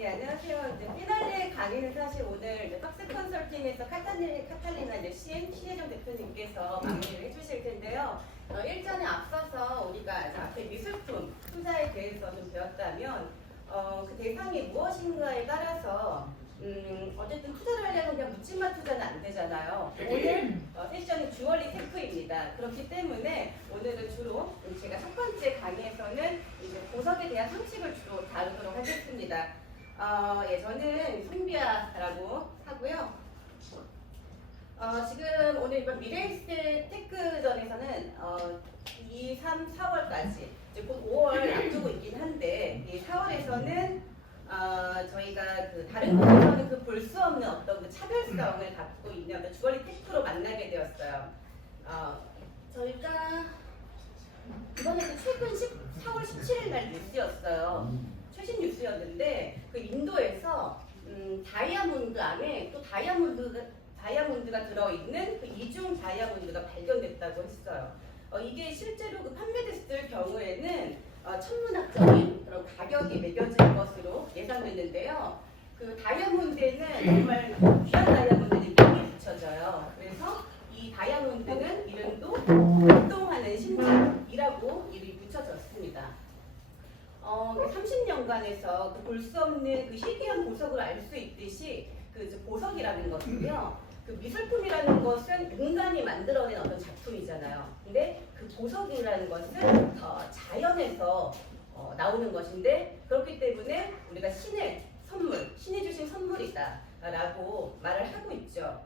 네, 안녕하세요. 이제 피날레 강의는 사실 오늘 이제 팍스 컨설팅에서 카탈리나 이제 신혜정 대표님께서 강의를 해주실 텐데요. 일전에 앞서서 우리가 앞에 미술품 투자에 대해서 좀 배웠다면 그 대상이 무엇인가에 따라서 어쨌든 투자를 하려면 그냥 묻지마 투자는 안 되잖아요. 오늘 세션이 주얼리 테크입니다. 그렇기 때문에 오늘은 주로 제가 첫 번째 강의에서는 이제 보석에 대한 상식을 주로 다루도록 하겠습니다. 예, 저는 송비아라고 하고요. 지금 오늘 이번 미래에셋 테크전에서는 2, 3, 4월까지 이제 곧 5월 앞두고 있긴 한데 이 4월에서는 저희가 그 다른 곳에서는 그 볼 수 없는 어떤 그 차별성을 갖고 있는 어떤 주얼리 테크로 만나게 되었어요. 저희가 이번에 그 최근 4월 17일 날 뉴스였어요. 최신 뉴스였는데 그 인도에서 다이아몬드 안에 또 다이아몬드가 들어있는 그 이중 다이아몬드가 발견됐다고 했어요. 이게 실제로 그 판매됐을 경우에는 천문학적인 그런 가격이 매겨질 것으로 예상됐는데요. 그 다이아몬드에는 정말 귀한 다이아몬드는 이름이 붙여져요. 그래서 이 다이아몬드는 이름도 활동하는 심장이라고 이름이 붙여졌습니다. 30년간에서 그 볼 수 없는 그 희귀한 보석을 알 수 있듯이 그 보석이라는 것은요, 그 미술품이라는 것은 인간이 만들어낸 어떤 작품이잖아요. 근데 그 보석이라는 것은 자연에서 나오는 것인데 그렇기 때문에 우리가 신의 선물, 신이 주신 선물이다라고 말을 하고 있죠.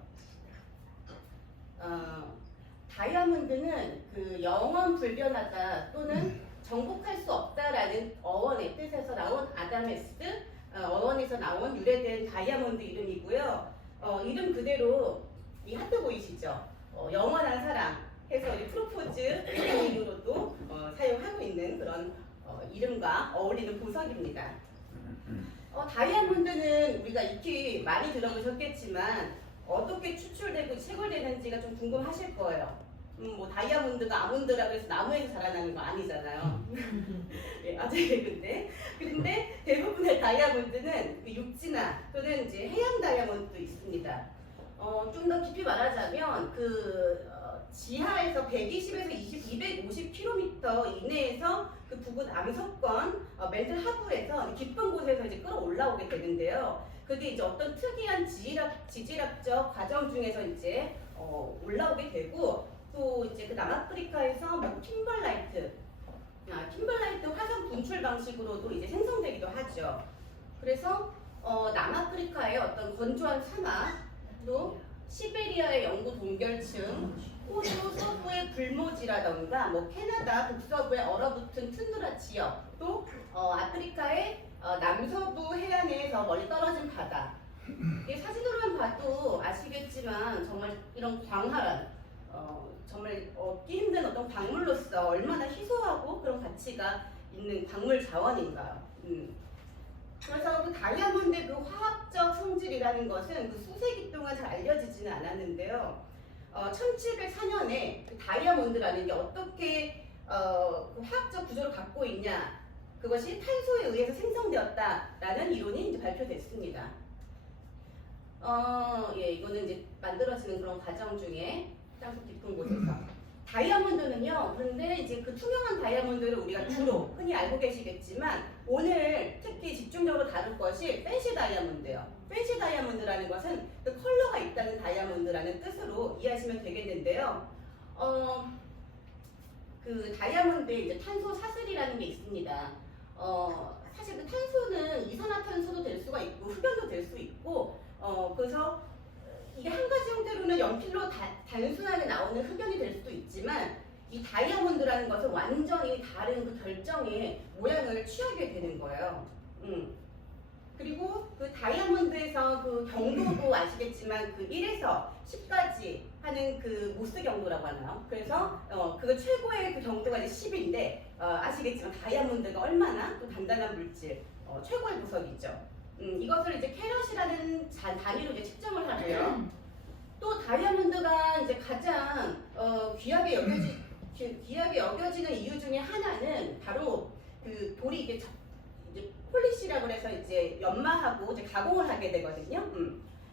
다이아몬드는 그 영원 불변하다 또는 정복할 수 없다라는 어원의 뜻에서 나온 아다메스 어원에서 나온 유래된 다이아몬드 이름이고요. 이름 그대로 이 하트 보이시죠? 영원한 사랑 해서 이 프로포즈 이름으로도 사용하고 있는 그런 이름과 어울리는 보석입니다. 다이아몬드는 우리가 익히 많이 들어보셨겠지만 어떻게 추출되고 채굴되는지가 좀 궁금하실 거예요. 뭐 다이아몬드가 아몬드라고 해서 나무에서 자라나는 거 아니잖아요. 예, 아주 그런데 대부분의 다이아몬드는 육지나 또는 이제 해양 다이아몬드도 있습니다. 좀 더 깊이 말하자면 그 지하에서 120에서 250km 이내에서 그 부근 암석권 멘틀 하부에서 깊은 곳에서 이제 끌어올라오게 되는데요. 그게 이제 어떤 특이한 지질학적 과정 중에서 이제 올라오게 되고 또 이제 그 남아프리카에서 뭐 킴벌라이트 화산 분출 방식으로도 이제 생성되기도 하죠. 그래서 남아프리카의 어떤 건조한 사막 또 시베리아의 영구 동결층, 호주 서부의 불모지라던가 뭐 캐나다 북서부의 얼어붙은 툰드라 지역, 또 아프리카의 남서부 해안에서 멀리 떨어진 바다. 이 사진으로만 봐도 아시겠지만 정말 이런 광활한 정말 얻기 힘든 어떤 광물로서 얼마나 희소하고 그런 가치가 있는 광물 자원인가요? 그래서 그 다이아몬드의 그 화학적 성질이라는 것은 그 수세기 동안 잘 알려지지는 않았는데요. 1704년에 그 다이아몬드라는 게 어떻게 그 화학적 구조를 갖고 있냐, 그것이 탄소에 의해서 생성되었다라는 이론이 이제 발표됐습니다. 예, 이거는 이제 만들어지는 그런 과정 중에 땅속 깊은 곳에서 다이아몬드는요. 그런데 이제 그 투명한 다이아몬드를 우리가 주로 흔히 알고 계시겠지만 오늘 특히 집중적으로 다룰 것이 팬시 다이아몬드예요. 팬시 다이아몬드라는 것은 그 컬러가 있다는 다이아몬드라는 뜻으로 이해하시면 되겠는데요. 그 다이아몬드에 이제 탄소 사슬이라는 게 있습니다. 사실 그 탄소는 이산화탄소도 될 수가 있고 흡연도 될 수 있고 그래서 이게 한 가지 형태로는 연필로 단순하게 나오는 흡연이 될 수도 있지만 이 다이아몬드라는 것은 완전히 다른 그 결정의 모양을 취하게 되는 거예요. 그리고 그 다이아몬드에서 그 경도도 아시겠지만 그 1에서 10까지 하는 그 모스 경도라고 하나요? 그래서 그 최고의 그 경도가 이제 10인데 아시겠지만 다이아몬드가 얼마나 또 단단한 물질, 최고의 보석이죠. 이것을 이제 캐럿이라는 단위로 이제 측정을 하고요. 또 다이아몬드가 이제 가장 귀하게 여겨지는 이유 중에 하나는 바로 그 돌이 이제 폴리시라고 해서 이제 연마하고 투명하고 이제 가공을 하게 되거든요.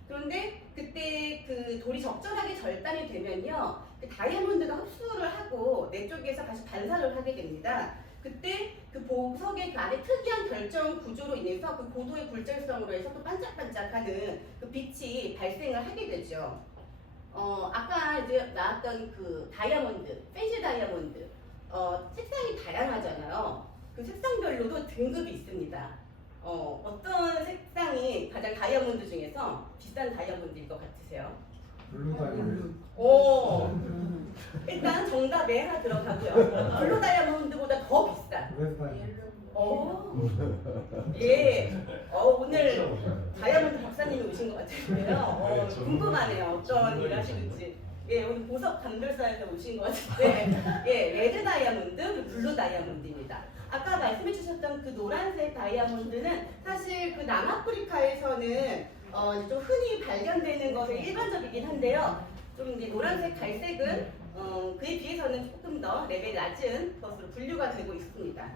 그런데 그때 그 돌이 적절하게 절단이 되면요, 그 다이아몬드가 흡수를 하고 내 쪽에서 다시 반사를 하게 됩니다. 그때 그 보석의 그 안에 특이한 결정 구조로 인해서 그 고도의 굴절성으로 해서 또 반짝반짝하는 그 빛이 발생을 하게 되죠. 아까 이제 나왔던 그 다이아몬드, 펜시 다이아몬드, 색상이 다양하잖아요. 그 색상별로도 등급이 있습니다. 어떤 색상이 가장 다이아몬드 중에서 비싼 다이아몬드일 것 같으세요? 블루 다이아몬드. 오, 일단 정답에 하나 들어가고요. 블루 다이아몬드보다 더 비싼. 레드 다이아몬드. 예. 오늘 다이아몬드 박사님이 오신 것 같은데요. 궁금하네요. 어떤 일을 하시는지. 예, 오늘 보석 감별사에서 오신 것 같은데, 예, 레드 다이아몬드, 블루 다이아몬드입니다. 아까 말씀해 주셨던 그 노란색 다이아몬드는 사실 그 남아프리카에서는 좀 흔히 발견되는 것에 일반적이긴 한데요. 좀 이제 노란색, 갈색은 그에 비해서는 조금 더 레벨이 낮은 것으로 분류가 되고 있습니다.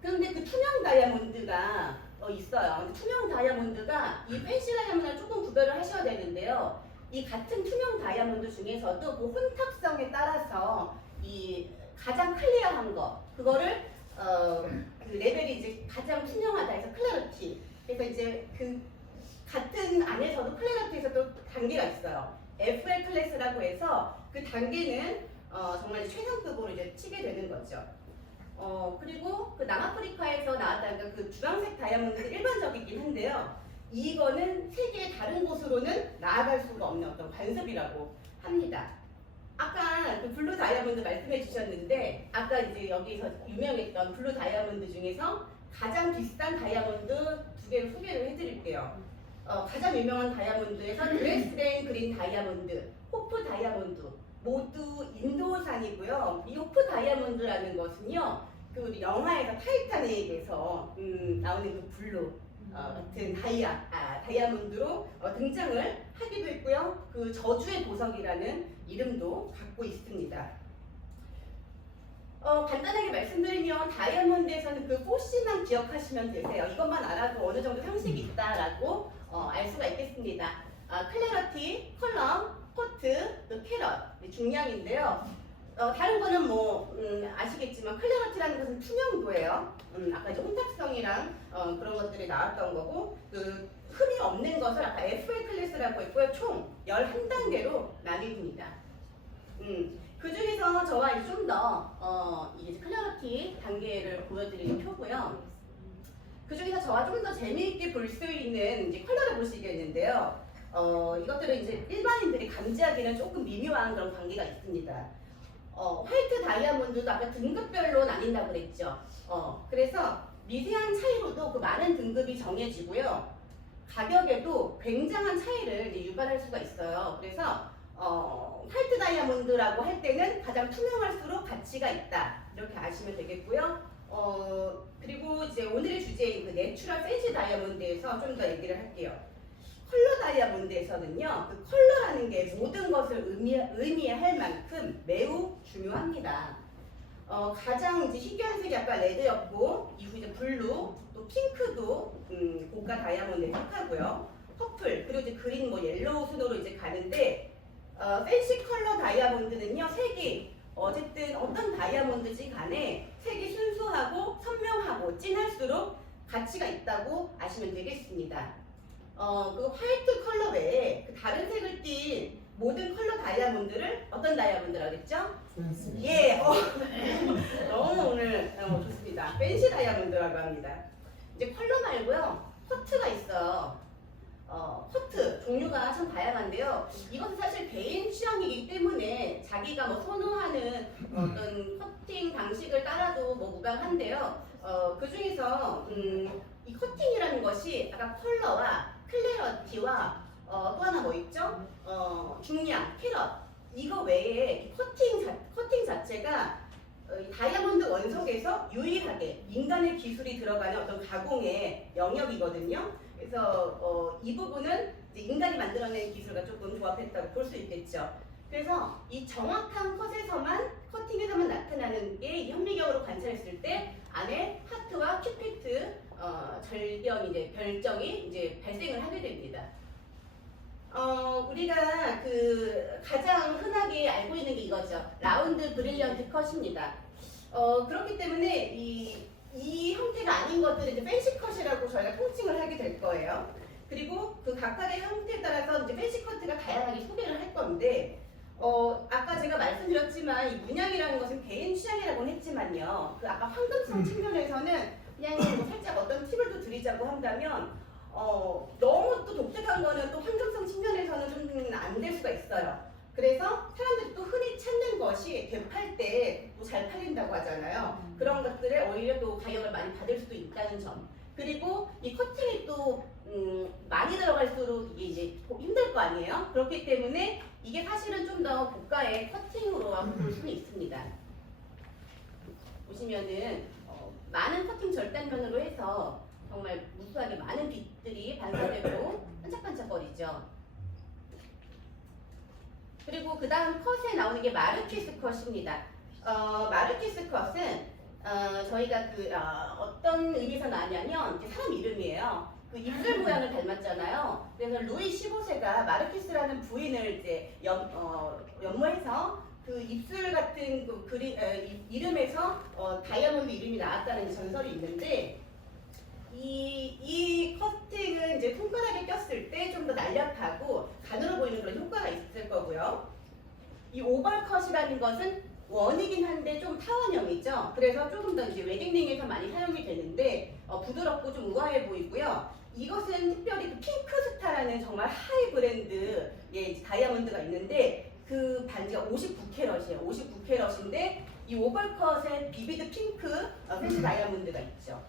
그런데 그 투명 다이아몬드가 있어요. 근데 투명 다이아몬드가 이 펜시 다이아몬드랑 조금 구별을 하셔야 되는데요. 이 같은 투명 다이아몬드 중에서도 그 혼탁성에 따라서 이 가장 클리어한 거, 그거를 그 레벨이 이제 가장 투명하다 해서 클래리티. 그래서 이제 그 같은 안에서도 클래리티에서도 단계가 있어요. FL 클래스라고 해서 그 단계는 정말 최상급으로 이제 치게 되는 거죠. 그리고 그 남아프리카에서 나왔다는 그 주황색 다이아몬드는 일반적이긴 한데요. 이거는 세계의 다른 곳으로는 나아갈 수가 없는 어떤 관습이라고 합니다. 아까 그 블루 다이아몬드 말씀해 주셨는데, 아까 이제 여기서 유명했던 블루 다이아몬드 중에서 가장 비싼 다이아몬드 두 개를 소개를 해드릴게요. 가장 유명한 다이아몬드에서 그레스레인 그린 다이아몬드, 호프 다이아몬드, 모두 인도산이고요. 이 호프 다이아몬드라는 것은요, 그 우리 영화에서 타이타닉에서 나오는 그 블루 같은 다이아몬드로 등장을 하기도 했고요. 그 저주의 보석이라는 이름도 갖고 있습니다. 간단하게 말씀드리면 다이아몬드에서는 그 포시만 기억하시면 되세요. 이것만 알아도 어느 정도 상식이 있다라고 알 수가 있겠습니다. 클래러티, 컬럼, 코트, 또 캐럿, 중량인데요. 다른 거는 뭐 아시겠지만 클래러티라는 것은 투명도예요. 아까 이제 혼탁성이랑 그런 것들이 나왔던 거고, 그 흠이 없는 것을 아까 FA 클래스라고 했고요. 총 11단계로 나뉩니다. 그 중에서 저와 이제 좀 더 이게 클래러티 단계를 보여드리는 표고요. 그 중에서 저와 좀 더 재미있게 볼 수 있는 이제 컬러를 보시겠는데요. 이것들은 이제 일반인들이 감지하기는 조금 미묘한 그런 관계가 있습니다. 화이트 다이아몬드도 아까 등급별로 나뉜다고 그랬죠. 그래서 미세한 차이로도 그 많은 등급이 정해지고요. 가격에도 굉장한 차이를 이제 유발할 수가 있어요. 그래서 화이트 다이아몬드라고 할 때는 가장 투명할수록 가치가 있다, 이렇게 아시면 되겠고요. 그리고 이제 오늘의 주제인 그 내추럴 펜시 다이아몬드에서 좀 더 얘기를 할게요. 컬러 다이아몬드에서는요, 그 컬러라는 게 모든 것을 의미할 만큼 매우 중요합니다. 가장 이제 희귀한 색이 아까 레드였고, 이후 이제 블루, 또 핑크도 고가 다이아몬드에 속하고요. 퍼플, 그리고 이제 그린, 뭐 옐로우 순으로 이제 가는데, 펜시 컬러 다이아몬드는요, 색이 어쨌든 어떤 다이아몬드지 간에 색이 순수하고 선명하고 진할수록 가치가 있다고 아시면 되겠습니다. 그 화이트 컬러 외에 그 다른 색을 띤 모든 컬러 다이아몬드를 어떤 다이아몬드라고 했죠? 예, 너무 오늘 좋습니다. 펜시 다이아몬드라고 합니다. 이제 컬러 말고요, 커트가 있어요. 커트 종류가 참 다양한데요. 이것은 사실 개인 취향이기 때문에 자기가 뭐 선호하는 어떤 커팅 방식을 따라도 뭐 무방한데요. 그 중에서 이 커팅이라는 것이 아까 컬러와 클래러티와 또 하나 뭐 있죠? 중량, 캐럿, 이거 외에 커팅 자체가 다이아몬드 원석에서 유일하게 인간의 기술이 들어가는 어떤 가공의 영역이거든요. 그래서 이 부분은 이제 인간이 만들어낸 기술과 조금 조합했다고 볼 수 있겠죠. 그래서 이 정확한 커팅에서만 나타나는 게 현미경으로 관찰했을 때 안에 하트와 큐피트 절경 이제 별정이 이제 발생을 하게 됩니다. 우리가 그 가장 흔하게 알고 있는 게 이거죠. 라운드 브릴리언트 컷입니다. 그렇기 때문에 이 형태가 아닌 것들은 이제 팬시 컷이라고 저희가 통칭을 하게 될 거예요. 그리고 그 각각의 형태에 따라서 이제 팬시 커트가 다양하게 소개를 할 건데, 아까 제가 말씀드렸지만 이 문양이라는 것은 개인 취향이라고는 했지만요. 그 아까 황금성 측면에서는 그냥 뭐 살짝 어떤 팁을 또 드리자고 한다면, 너무 또 독특한 거는 또 황금성 측면에서는 좀 안 될 수가 있어요. 그래서 사람들이 또 흔히 찾는 것이 되팔 때 또 잘 팔린다고 하잖아요. 그런 것들에 오히려 또 가격을 많이 받을 수도 있다는 점. 그리고 이 커팅이 또 많이 들어갈수록 이게 이제 힘들 거 아니에요? 그렇기 때문에 이게 사실은 좀 더 고가의 커팅으로 볼 수는 있습니다. 보시면은 많은 커팅 절단면으로 해서 정말 무수하게 많은 빛들이 반사되고 반짝반짝거리죠. 그리고 그 다음 컷에 나오는 게 마르퀴스 컷입니다. 마르퀴스 컷은 저희가 어떤 의미에서 나왔냐면 이제 사람 이름이에요. 그 입술 모양을 닮았잖아요. 그래서 루이 15세가 마르퀴스라는 부인을 이제 연모해서 그 입술 같은 그 이름에서 다이아몬드 이름이 나왔다는 전설이 있는데, 이 커팅은 이제 손가락에 꼈을 때 좀 더 날렵하고 가늘어 보이는 그런 효과가 있을 거고요. 이 오벌컷이라는 것은 원이긴 한데 좀 타원형이죠. 그래서 조금 더 이제 웨딩링에서 많이 사용이 되는데 부드럽고 좀 우아해 보이고요. 이것은 특별히 그 핑크스타라는 정말 하이 브랜드의 다이아몬드가 있는데 그 반지가 59캐럿이에요. 59캐럿인데 이 오벌컷에 비비드 핑크 펜시 다이아몬드가 있죠.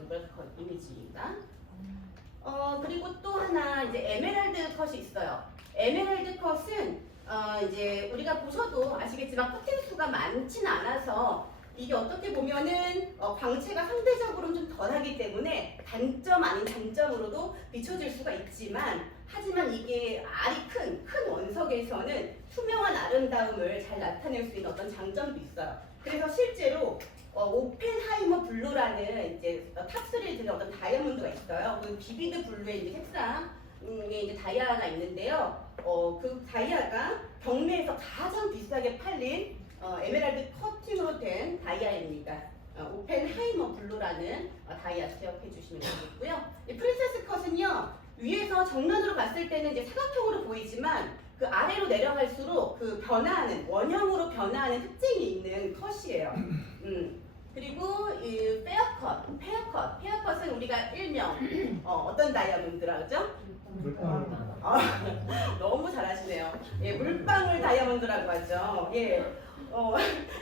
오벌컷 이미지입니다. 그리고 또 하나 이제 에메랄드 컷이 있어요. 에메랄드 컷은 이제 우리가 보셔도 아시겠지만 커팅 수가 많지는 않아서 이게 어떻게 보면은 광채가 상대적으로 좀 덜하기 때문에 단점 아닌 단점으로도 비춰질 수가 있지만, 하지만 이게 알이 큰 원석에서는 투명한 아름다움을 잘 나타낼 수 있는 어떤 장점도 있어요. 그래서 실제로 오펜하이머 블루라는 이제 탑3에 드는 어떤 다이아몬드가 있어요. 그 비비드 블루의 이제 색상에 이제 다이아가 있는데요. 그 다이아가 경매에서 가장 비싸게 팔린 에메랄드 커팅으로 된 다이아입니다. 오펜하이머 블루라는 다이아 기억해 주시면 되겠고요. 이 프린세스 컷은요, 위에서 정면으로 봤을 때는 이제 사각형으로 보이지만 그 아래로 내려갈수록 그 변화하는 원형으로 변화하는 특징이 있는 컷이에요. 그리고 이 페어컷은 우리가 일명 어떤 다이아몬드라 그러죠? 너무 잘하시네요. 예, 물방울 다이아몬드라고 하죠. 예.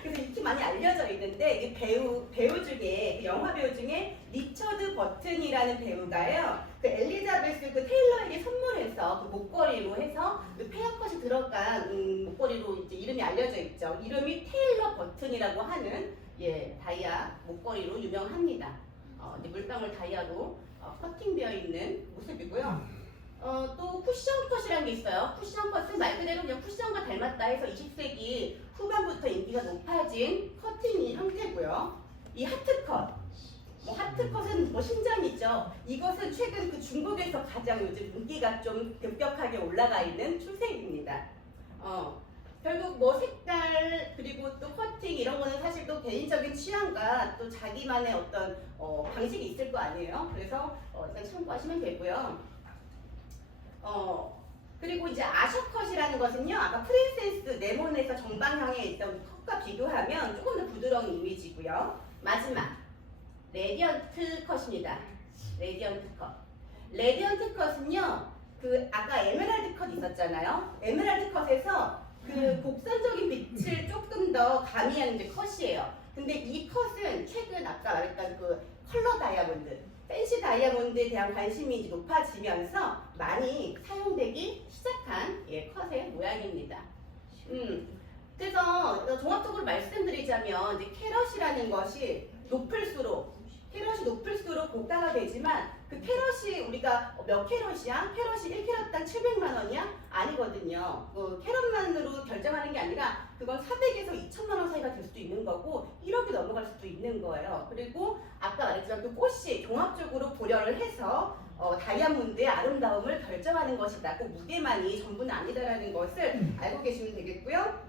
그래서 이렇게 많이 알려져 있는데, 이 배우 중에, 영화 배우 중에 리처드 버튼이라는 배우가요, 그 엘리자베스 그 테일러에게 선물해서 그 목걸이로 해서 그 페어컷이 들어간 목걸이로 이제 이름이 알려져 있죠. 이름이 테일러 버튼이라고 하는 다이아 목걸이로 유명합니다. 이제 물방울 다이아로 커팅되어 있는 모습이고요. 또 쿠션 컷이라는 게 있어요. 쿠션 컷은 말 그대로 그냥 쿠션과 닮았다 해서 20세기 후반부터 인기가 높아진 커팅 형태고요. 이 하트 컷, 하트 컷은 신전이죠. 이것은 최근 그 중국에서 가장 요즘 인기가 좀 급격하게 올라가 있는 추세입니다. 결국 색깔 그리고 또 커팅 이런 거는 사실 또 개인적인 취향과 또 자기만의 어떤 방식이 있을 거 아니에요. 그래서 일단 참고하시면 되고요. 그리고 이제 아셔컷이라는 것은요, 아까 프린세스 네몬에서 정방형에 있던 컷과 비교하면 조금 더 부드러운 이미지고요. 마지막 레디언트 컷입니다. 레디언트 컷은요, 그 아까 에메랄드 컷 있었잖아요. 에메랄드 컷에서 그 곡선적인 빛을 조금 더 가미하는 이제 컷이에요. 근데 이 컷은 최근 아까 말했던 그 컬러 다이아몬드, 팬시 다이아몬드에 대한 관심이 이제 높아지면서 많이 사용되기 시작한 컷의 모양입니다. 그래서 종합적으로 말씀드리자면 이제 캐럿이라는 것이 높을수록 기술적으로 고가가 되지만 그 캐럿이 우리가 몇 캐럿이야? 캐럿이 1캐럿당 700만 원이야? 아니거든요. 그 캐럿만으로 결정하는 게 아니라 그건 400에서 2천만 원 사이가 될 수도 있는 거고 1억이 넘어갈 수도 있는 거예요. 그리고 아까 말했지만 그 꽃이 종합적으로 고려를 해서 다이아몬드의 아름다움을 결정하는 것이다. 꼭 무게만이 전부는 아니다라는 것을 알고 계시면 되겠고요.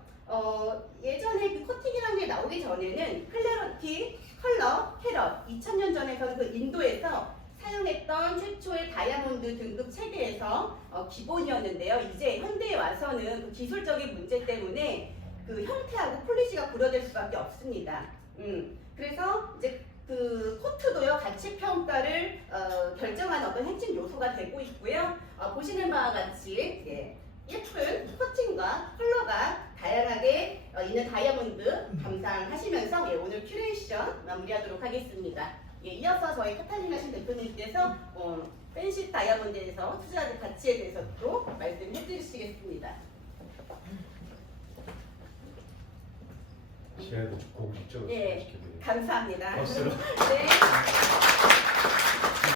예전에 그 코팅이라는 게 나오기 전에는 클래러티, 컬러, 캐럿 2000년 전에서는 그 인도에서 사용했던 최초의 다이아몬드 등급 체계에서 기본이었는데요. 이제 현대에 와서는 그 기술적인 문제 때문에 그 형태하고 폴리시가 불어될 수밖에 없습니다. 그래서 이제 그 코트도요 가치 평가를 결정하는 어떤 핵심 요소가 되고 있고요. 보시는 바와 같이 예쁜 코팅과 컬러가 다양하게 있는 다이아몬드 감상하시면서 오늘 큐레이션 마무리하도록 하겠습니다. 이어서 저희 카탈리나 신 대표님께서 팬시 다이아몬드에서 투자하는 가치에 대해서 또 말씀해 주시겠습니다. 시간도 공식적으로 예, 시켜드려요. 감사합니다. 박수로. 네.